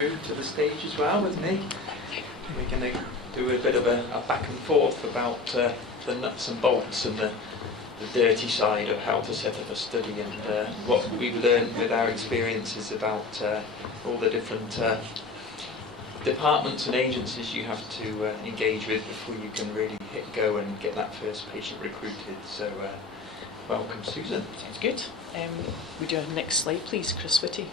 To the stage as well with me. We're going to do a bit of a back and forth about the nuts and bolts and the dirty side of how to set up a study and what we've learned with our experiences about all the different departments and agencies you have to engage with before you can really hit go and get that first patient recruited. So welcome, Susan. Sounds good. We do a next slide, please, Chris Whitty.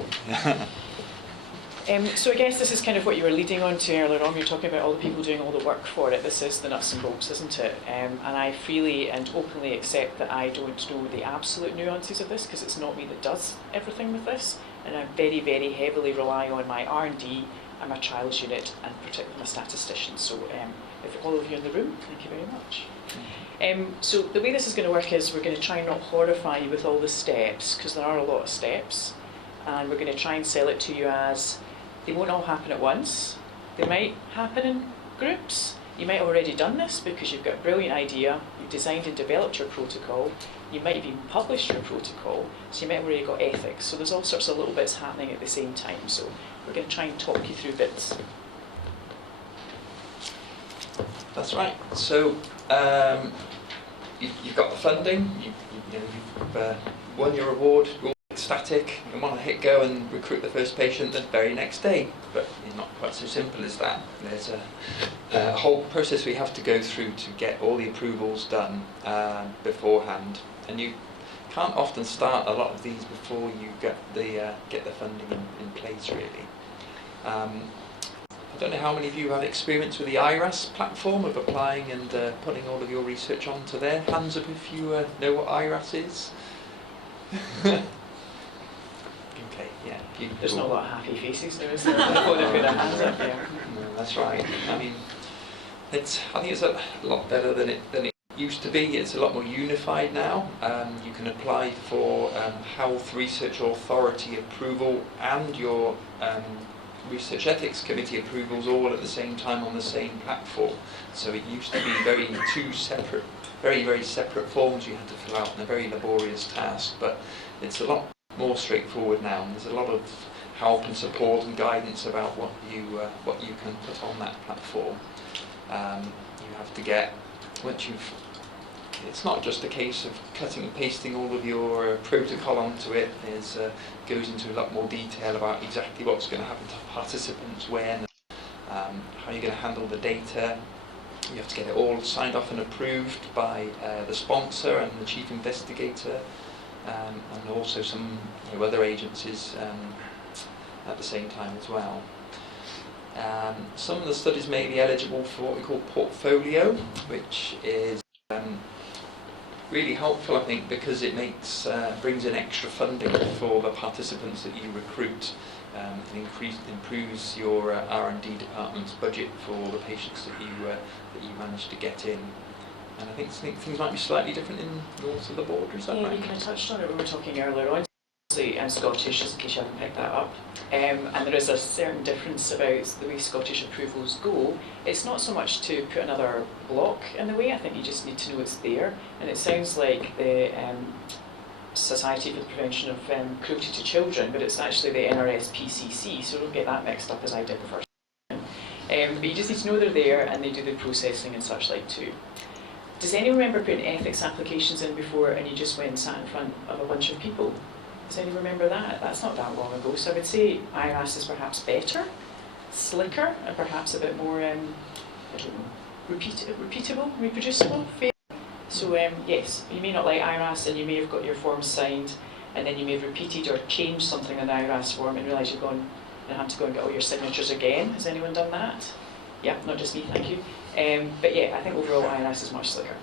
So I guess this is kind of what you were leading on to earlier on. You're talking about all the people doing all the work for it. This is the nuts and bolts, isn't it? And I freely and openly accept that I don't know the absolute nuances of this because it's not me that does everything with this. And I very, very heavily rely on my R&D and my trials unit and particularly my statisticians. So if all of you in the room, thank you very much. So the way this is going to work is we're going to try and not horrify you with all the steps because there are a lot of steps. And we're going to try and sell it to you as they won't all happen at once. They might happen in groups. You might have already done this because you've got a brilliant idea, you've designed and developed your protocol, you might have even published your protocol, so you might have already got ethics. So there's all sorts of little bits happening at the same time. So we're going to try and talk you through bits. That's right. So you've got the funding, you've won your award, you're static, you want to hit go and recruit the first patient the very next day, but it's not quite so simple as that. There's a whole process we have to go through to get all the approvals done beforehand, and you can't often start a lot of these before you get the funding in place really. I don't know how many of you have experience with the IRAS platform of applying and putting all of your research onto there. Hands up if you know what IRAS is. Okay, yeah. There's not a lot of happy faces there, is there? Before they put their hands up there. No, that's right. I mean, I think it's a lot better than it used to be. It's a lot more unified now. You can apply for Health Research Authority approval and your Research Ethics Committee approvals all at the same time on the same platform. So it used to be two separate, very separate forms you had to fill out and a very laborious task, but it's a lot more straightforward now, and there's a lot of help and support and guidance about what you can put on that platform. You have to get, it's not just a case of cutting and pasting all of your protocol onto it. There's goes into a lot more detail about exactly what's going to happen to participants when, how you're going to handle the data. You have to get it all signed off and approved by the sponsor and the chief investigator, and also some other agencies at the same time as well. Some of the studies may be eligible for what we call portfolio, which is really helpful, I think, because it brings in extra funding for the participants that you recruit. It improves your R&D department's budget for the patients that you manage to get in. And I think things might be slightly different in north of the border, is that right? Yeah, you kind of touched on it when we were talking earlier on. I'm Scottish, just in case you haven't picked that up. And there is a certain difference about the way Scottish approvals go. It's not so much to put another block in the way, I think you just need to know it's there. And it sounds like the Society for the Prevention of Cruelty to Children, but it's actually the NRSPCC, so don't get that mixed up as I did the first time. But you just need to know they're there and they do the processing and such like too. Does anyone remember putting ethics applications in before and you just went and sat in front of a bunch of people? Does anyone remember that? That's not that long ago. So I would say IRAS is perhaps better, slicker, and perhaps a bit more, I don't know, repeatable, reproducible. So yes, you may not like IRAS and you may have got your forms signed and then you may have repeated or changed something in the IRAS form and realise you've gone and had to go and get all your signatures again. Has anyone done that? Yeah, not just me, thank you. But yeah, I think overall IRAS is much slicker.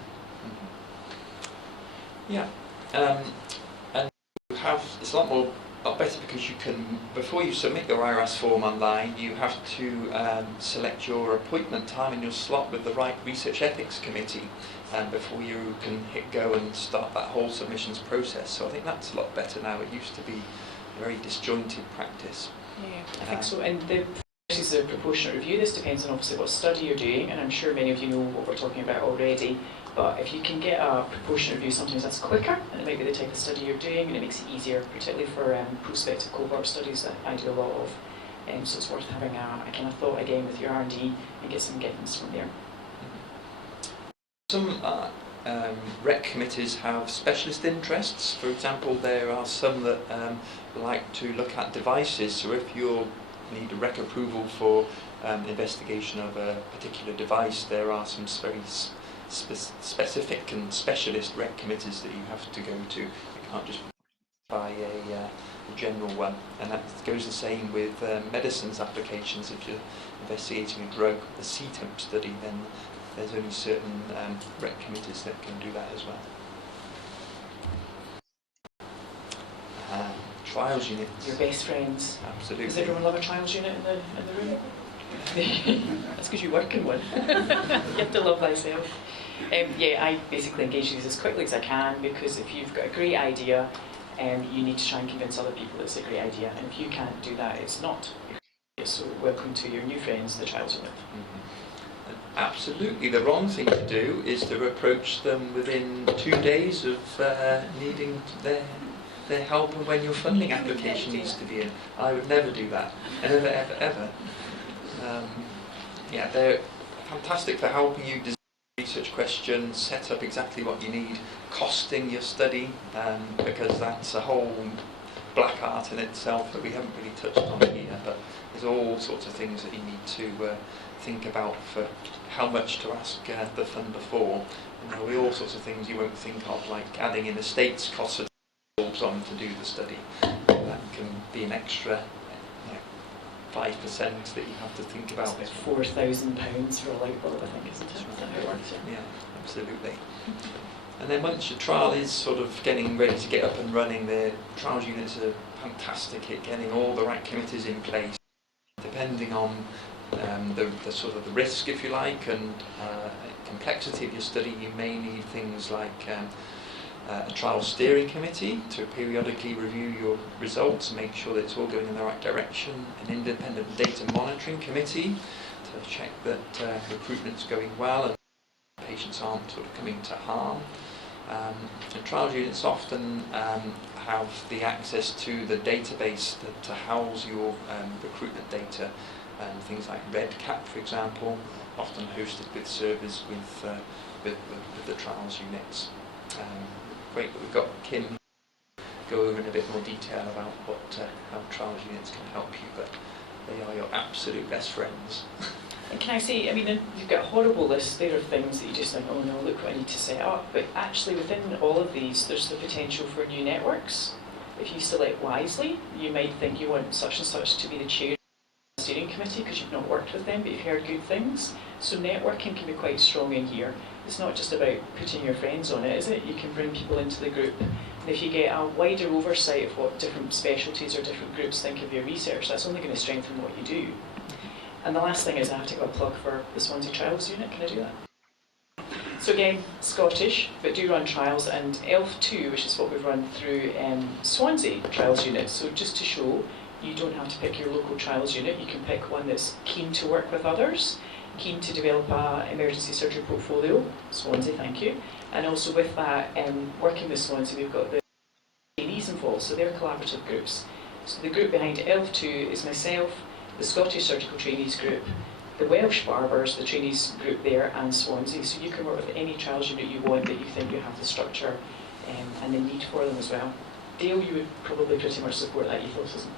Yeah, and it's a lot better because you can, before you submit your IRAS form online, you have to select your appointment time and your slot with the right Research Ethics Committee before you can hit go and start that whole submissions process. So I think that's a lot better now. It used to be a very disjointed practice. Yeah, I think so. And this is a proportionate review. This depends on obviously what study you're doing, and I'm sure many of you know what we're talking about already. But if you can get a proportionate review, sometimes that's quicker, and it might be the type of study you're doing, and it makes it easier, particularly for prospective cohort studies that I do a lot of. So it's worth having a kind of thought again with your R&D and get some guidance from there. Some rec committees have specialist interests. For example, there are some that like to look at devices. So if you need a rec approval for investigation of a particular device, there are some very specific and specialist rec committees that you have to go to. You can't just buy a general one. And that goes the same with medicines applications. If you're investigating a drug, a CTEMP study, then there's only certain rec committees that can do that as well. Trials units. Your best friends. Absolutely. Does everyone love a trials unit in the room? That's because you work in one. You have to love thyself. Yeah, I basically engage these as quickly as I can, because if you've got a great idea, you need to try and convince other people it's a great idea. And if you can't do that, it's not. So welcome to your new friends, the trials unit. Mm-hmm. Absolutely. The wrong thing to do is to approach them within 2 days of needing their help, and when your funding application needs to be in. I would never do that. Never, ever, ever. Yeah, they're fantastic for helping you design research questions, set up exactly what you need, costing your study, because that's a whole black art in itself that we haven't really touched on here, but there's all sorts of things that you need to think about for how much to ask the funder for. And there'll be all sorts of things you won't think of, like adding in estates costs on to do the study. That can be an extra 5% that you have to think about. It's about £4,000 for a light bulb, I think, isn't it? Is that how it works? Yeah, absolutely. And then once your trial is sort of getting ready to get up and running, the trials units are fantastic at getting all the right committees in place, depending on the sort of the risk, if you like, and complexity of your study. You may need things like a trial steering committee to periodically review your results and make sure that it's all going in the right direction, an independent data monitoring committee to check that recruitment's going well and patients aren't sort of coming to harm. And trial units often have the access to the database to house your recruitment data, things like RedCap, for example, often hosted with servers with the trials units. Great that we've got Kim go over in a bit more detail about how trials units can help you, but they are your absolute best friends. And can I say, I mean, you've got a horrible list there of things that you just think, oh no, look what I need to set up. But actually within all of these, there's the potential for new networks. If you select wisely, you might think you want such and such to be the chair of the steering committee because you've not worked with them, but you've heard good things. So networking can be quite strong in here. It's not just about putting your friends on it, is it? You can bring people into the group. And if you get a wider oversight of what different specialties or different groups think of your research, that's only going to strengthen what you do. And the last thing is I have to go a plug for the Swansea Trials Unit. Can I do that? So again, Scottish, but do run trials, and ELF2, which is what we've run through Swansea Trials Unit. So just to show, you don't have to pick your local trials unit. You can pick one that's keen to work with others, keen to develop an emergency surgery portfolio. Swansea, thank you. And also with that, working with Swansea, we've got the trainees involved, so they're collaborative groups. So the group behind ELF2 is myself, the Scottish Surgical Trainees Group, the Welsh Barbers, the trainees group there, and Swansea. So you can work with any trials unit you want that you think you have the structure and the need for them as well. Dale, you would probably pretty much support that ethos, isn't it?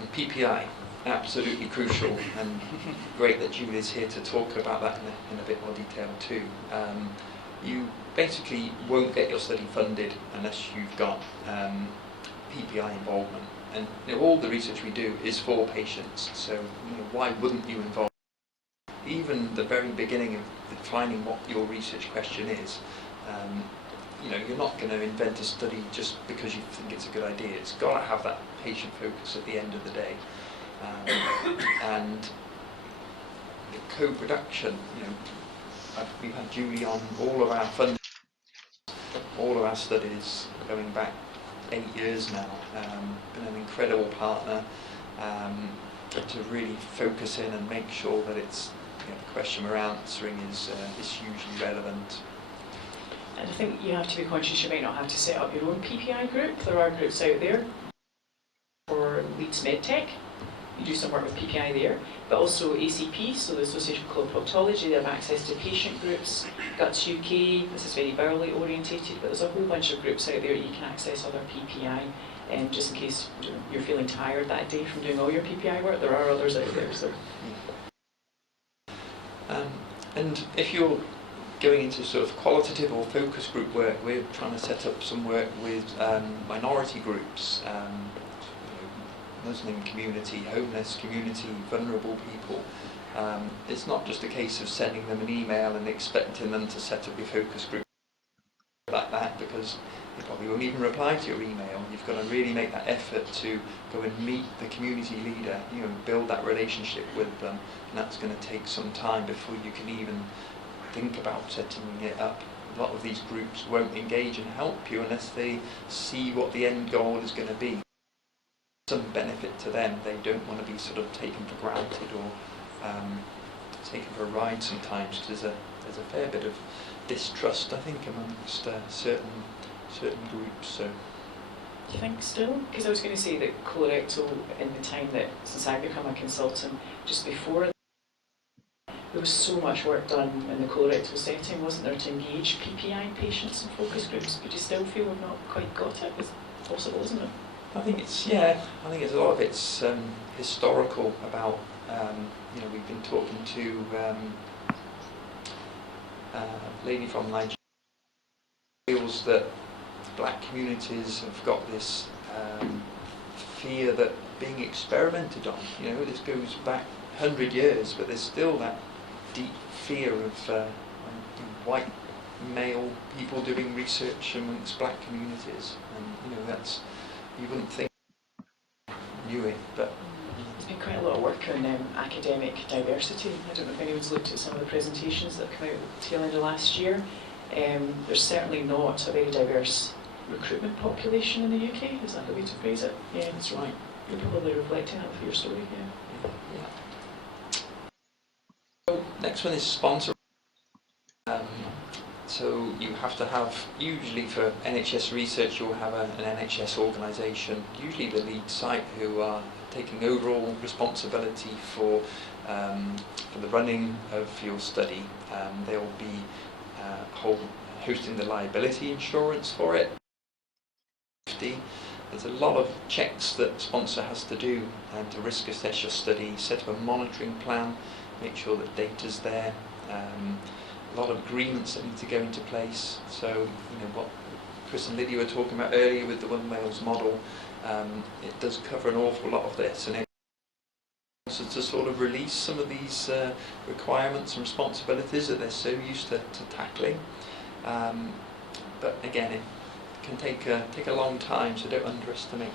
And PPI, absolutely crucial, and great that Julie's here to talk about that in a bit more detail too. You basically won't get your study funded unless you've got PPI involvement, and all the research we do is for patients, so why wouldn't you involve even the very beginning of defining what your research question is. You're not going to invent a study just because you think it's a good idea. It's got to have that patient focus at the end of the day, and the co-production. We've had Julie on all of our funding, all of our studies going back 8 years now. Been an incredible partner to really focus in and make sure that it's the question we're answering is hugely relevant. And I think you have to be conscious you might not have to set up your own PPI group. There are groups out there for Leeds MedTech. You do some work with PPI there, but also ACP, so the Association of Proctology, they have access to patient groups. Guts UK, this is very virally orientated, but there's a whole bunch of groups out there you can access other PPI, just in case you're feeling tired that day from doing all your PPI work. There are others out there. So. And if you're going into sort of qualitative or focus group work, we're trying to set up some work with minority groups. Muslim community, homeless community, vulnerable people. It's not just a case of sending them an email and expecting them to set up a focus group like that, because they probably won't even reply to your email. You've got to really make that effort to go and meet the community leader, build that relationship with them, and that's going to take some time before you can even think about setting it up. A lot of these groups won't engage and help you unless they see what the end goal is going to be. Some benefit to them. They don't want to be sort of taken for granted or taken for a ride sometimes, because there's a fair bit of distrust, I think, amongst certain groups. So. Do you think still? Because I was going to say that colorectal, in the time that, since I've become a consultant, just before, there was so much work done in the colorectal setting, wasn't there, to engage PPI patients and focus groups, but you still feel we've not quite got it? It's possible, isn't it? I think it's a lot of it's historical about, we've been talking to a lady from Nigeria who feels that black communities have got this fear that being experimented on. This goes back 100 years, but there's still that deep fear of white male people doing research amongst black communities, and that's, you wouldn't think knew it, but there's been quite a lot of work on academic diversity. I don't know if anyone's looked at some of the presentations that come out at the tail end of last year. There's certainly not a very diverse recruitment population in the UK. Is that the way to phrase it? Yeah, that's right. You're probably reflecting that for your story. Yeah. So next one is sponsor. So you have to have, usually for NHS research, you'll have an NHS organisation, usually the lead site, who are taking overall responsibility for the running of your study. They'll be hosting the liability insurance for it. There's a lot of checks that the sponsor has to do to risk assess your study, set up a monitoring plan, make sure that data's there. A lot of agreements that need to go into place. So, what Chris and Lydia were talking about earlier with the One Wales model, it does cover an awful lot of this, and it also to sort of release some of these requirements and responsibilities that they're so used to tackling. But again, it can take a long time, so don't underestimate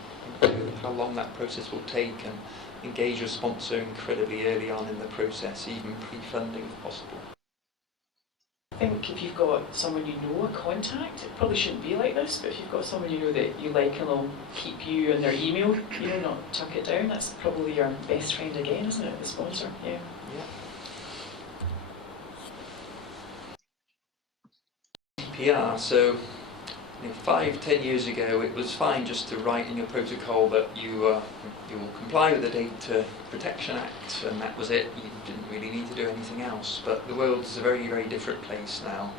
how long that process will take, and engage your sponsor incredibly early on in the process, even pre-funding if possible. I think if you've got someone you know, a contact, it probably shouldn't be like this, but if you've got someone you know that you like and will keep you in their email, not tuck it down, that's probably your best friend again, isn't it, the sponsor? Yeah. GDPR, so 5-10 years ago it was fine just to write in your protocol that you will comply with the Data Protection Act, and that was it. You didn't really need to do anything else. But the world is a very, very different place now.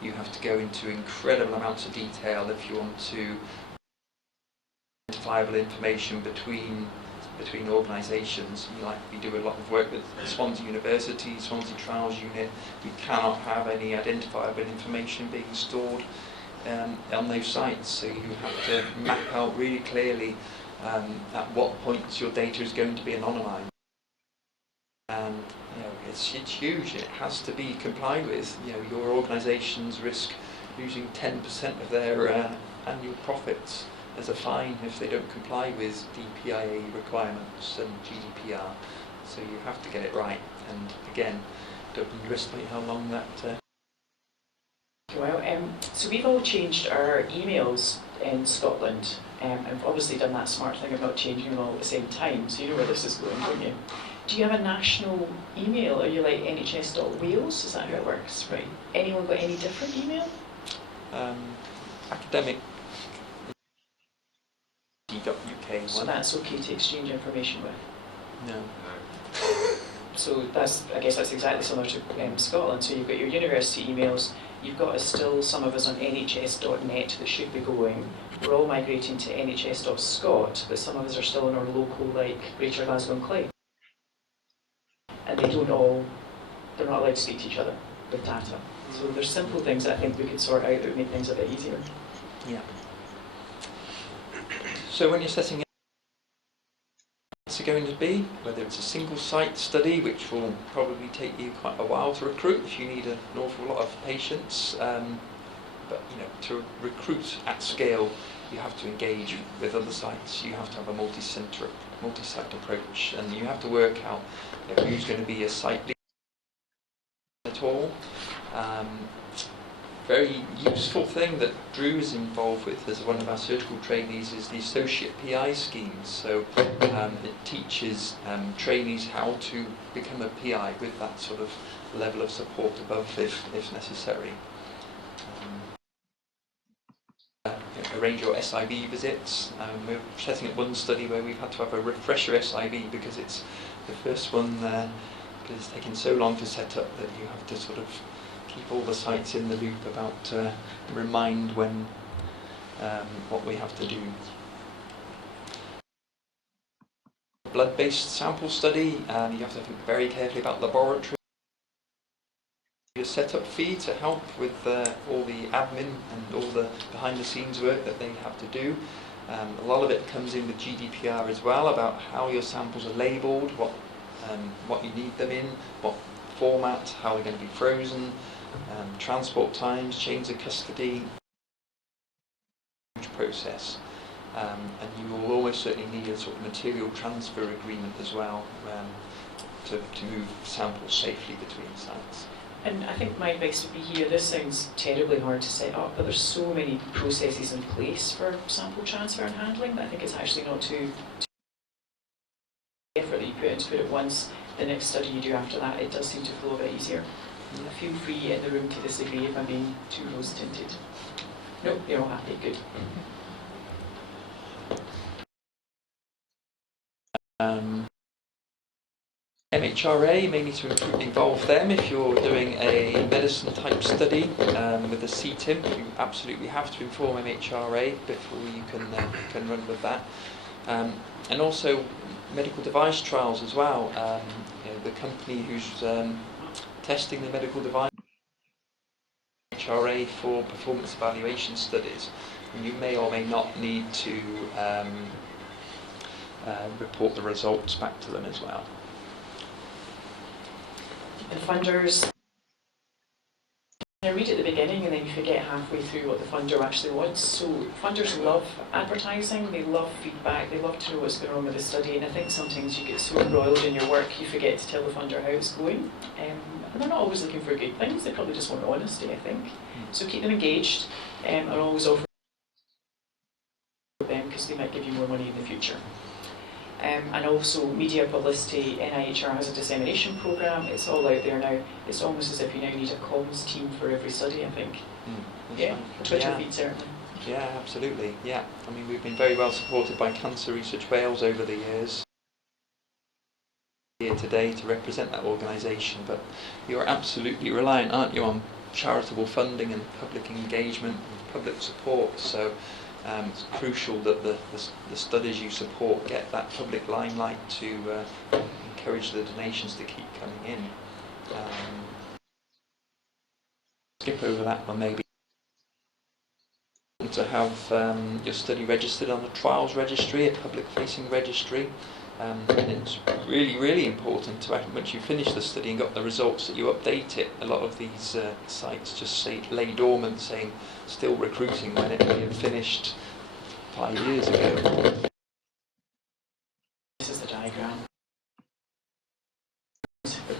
You have to go into incredible amounts of detail if you want to identifiable information between organisations. We do a lot of work with Swansea University, Swansea Trials Unit. We cannot have any identifiable information being stored on those sites, so you have to map out really clearly at what points your data is going to be anonymised. And it's huge. It has to be complied with. Your organisations risk losing 10% of their annual profits as a fine if they don't comply with DPIA requirements and GDPR. So you have to get it right. And again, don't underestimate how long that. Well, so we've all changed our emails in Scotland, and we've obviously done that smart thing of not changing them all at the same time, so you know where this is going, don't you? Do you have a national email? Are you like NHS.Wales? Is that how it works? Right. Anyone got any different email? academic .uk So one. that's okay to exchange information with. No. So that's, I guess that's exactly similar to Scotland. So you've got your university emails, you've got still some of us on nhs.net that should be going. We're all migrating to nhs.scot, but some of us are still in our local, like Greater Glasgow and Clyde. And they're not allowed to speak to each other with data. So there's simple things that I think we could sort out that would make things a bit easier. Yeah. So when you're setting it's going to be, whether it's a single site study, which will probably take you quite a while to recruit if you need an awful lot of patients, but to recruit at scale, you have to engage with other sites. You have to have a multi-site approach, and you have to work out who's going to be a site leader at all. Very useful thing that Drew is involved with as one of our surgical trainees is the associate PI schemes. So it teaches trainees how to become a PI with that sort of level of support above if necessary. Arrange your SIV visits. We're setting up one study where we've had to have a refresher SIV because it's the first one because it's taken so long to set up that you have to sort of keep all the sites in the loop about remind when what we have to do. Blood-based sample study, you have to think very carefully about laboratory. A setup fee to help with all the admin and all the behind-the-scenes work that they have to do. A lot of it comes in with GDPR as well about how your samples are labelled, what you need them in, what format, how they're going to be frozen. Transport times, chains of custody, process, and you will almost certainly need a sort of material transfer agreement as well to move samples safely between sites. And I think my advice would be here, this sounds terribly hard to set up, but there's so many processes in place for sample transfer and handling that I think it's actually not too effort that you put into it once. The next study you do after that, it does seem to flow a bit easier. Feel free in the room to disagree if I'm being too rose-tinted. No, you're all happy, good. MHRA, may need to involve them if you're doing a medicine type study with a CTIM. You absolutely have to inform MHRA before you can run with that. And also medical device trials as well. The company who's testing the medical device HRA for performance evaluation studies, and you may or may not need to report the results back to them as well. And funders, I read at the beginning and then you forget halfway through what the funder actually wants. So funders love advertising, they love feedback, they love to know what's going on with the study, and I think sometimes you get so embroiled in your work you forget to tell the funder how it's going. And they're not always looking for good things, they probably just want honesty, I think. So keep them engaged and always offer them because they might give you more money in the future. And also media publicity, NIHR has a dissemination programme, it's all out there now. It's almost as if you now need a comms team for every study, I think. Yeah, right. Twitter feed certainly. Yeah, absolutely, yeah. I mean, we've been very well supported by Cancer Research Wales over the years. Here today to represent that organisation, but you're absolutely reliant, aren't you, on charitable funding and public engagement and public support. So it's crucial that the studies you support get that public limelight to encourage the donations to keep coming in. Skip over that one maybe. To have your study registered on a trials registry, a public-facing registry. And it's really, really important to, once you finish the study and got the results, that you update it. A lot of these sites just lay dormant, saying still recruiting when it may have finished 5 years ago. This is the diagram.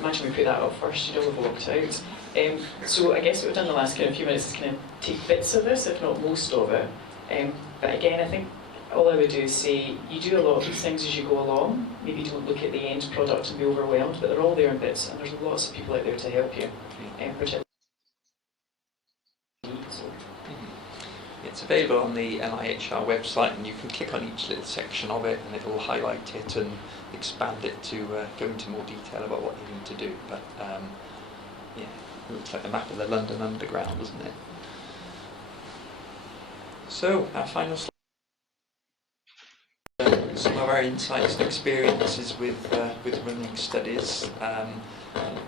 Imagine we put that up first, you'd all have walked out. So I guess what we've done the last kind of few minutes is kind of take bits of this, if not most of it. But again, I think all I would do is say, you do a lot of these things as you go along. Maybe don't look at the end product and be overwhelmed, but they're all there in bits, and there's lots of people out there to help you. Particularly. So. available on the MIHR website, and you can click on each little section of it and it will highlight it and expand it to go into more detail about what you need to do. But yeah, it looks like the map of the London Underground, doesn't it? So, our final slide. Some of our insights and experiences with running studies.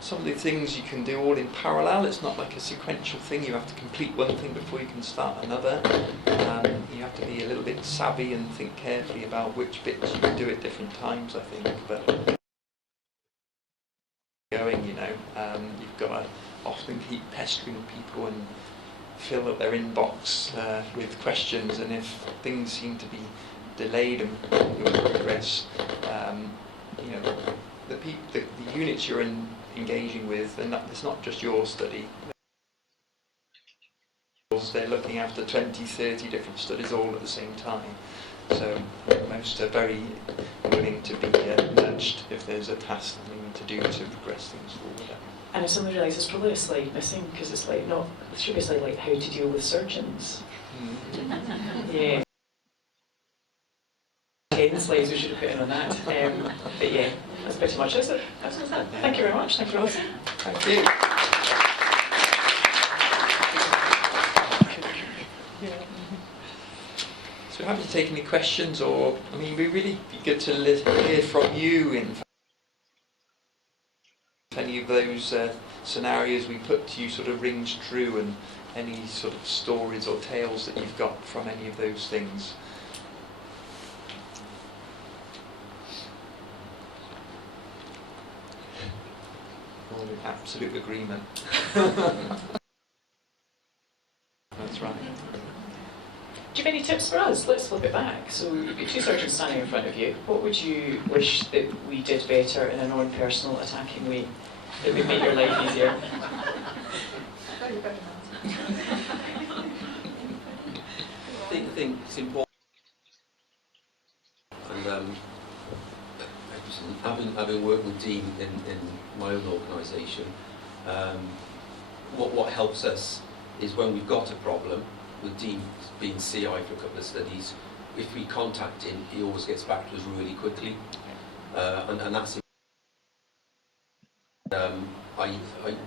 Some of the things you can do all in parallel. It's not like a sequential thing. You have to complete one thing before you can start another. You have to be a little bit savvy and think carefully about which bits you can do at different times, I think. But going, you've got to often keep pestering people and fill up their inbox with questions, and if things seem to be delayed and your progress, the units you're engaging with, and it's not just your study. They're looking after 20, 30 different studies all at the same time. So most are very willing to be nudged if there's a task that they need to do to progress things forward. And if someone realises there's probably a slide missing, because it's like, no, there should be a slide like how to deal with surgeons. Yeah. 10 slides we should have put in on that. But yeah, that's pretty much it. Thank you very much. Thanks for listening. Thank you. So happy to take any questions, or we'd really be good to hear from you in if any of those scenarios we put to you sort of rings true, and any sort of stories or tales that you've got from any of those things. All in absolute agreement. That's right. Do you have any tips for us? Let's flip it back. So you've got two surgeons standing in front of you. What would you wish that we did better in a non-personal, attacking way that would make your life easier? I think it's important. And having worked with Dean in my own organisation, what helps us is when we've got a problem, with Dean being CI for a couple of studies, if we contact him, he always gets back to us really quickly, and that's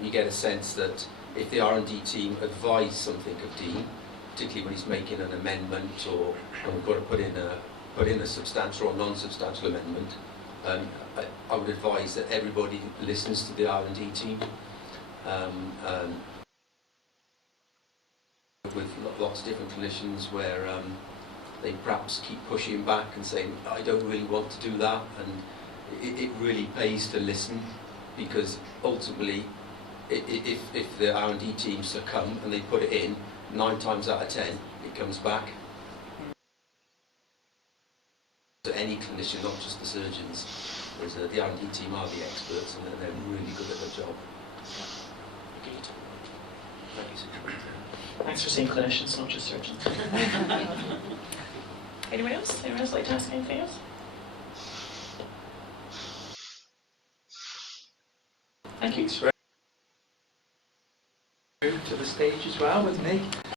you get a sense that if the R&D team advise something of Dean, particularly when he's making an amendment, or when we've got to put in a substantial or non-substantial amendment, I would advise that everybody listens to the R&D team. With lots of different clinicians where they perhaps keep pushing back and saying, I don't really want to do that, and it really pays to listen, because ultimately if the R&D team succumb and they put it in, 9 times out of 10 it comes back. To any clinician, not just the surgeons, the R&D team are the experts, and they're really good at their job. Thanks for saying clinicians, not just surgeons. Anyone else? Anyone else like to ask anything else? Thank you. To the stage as well with me.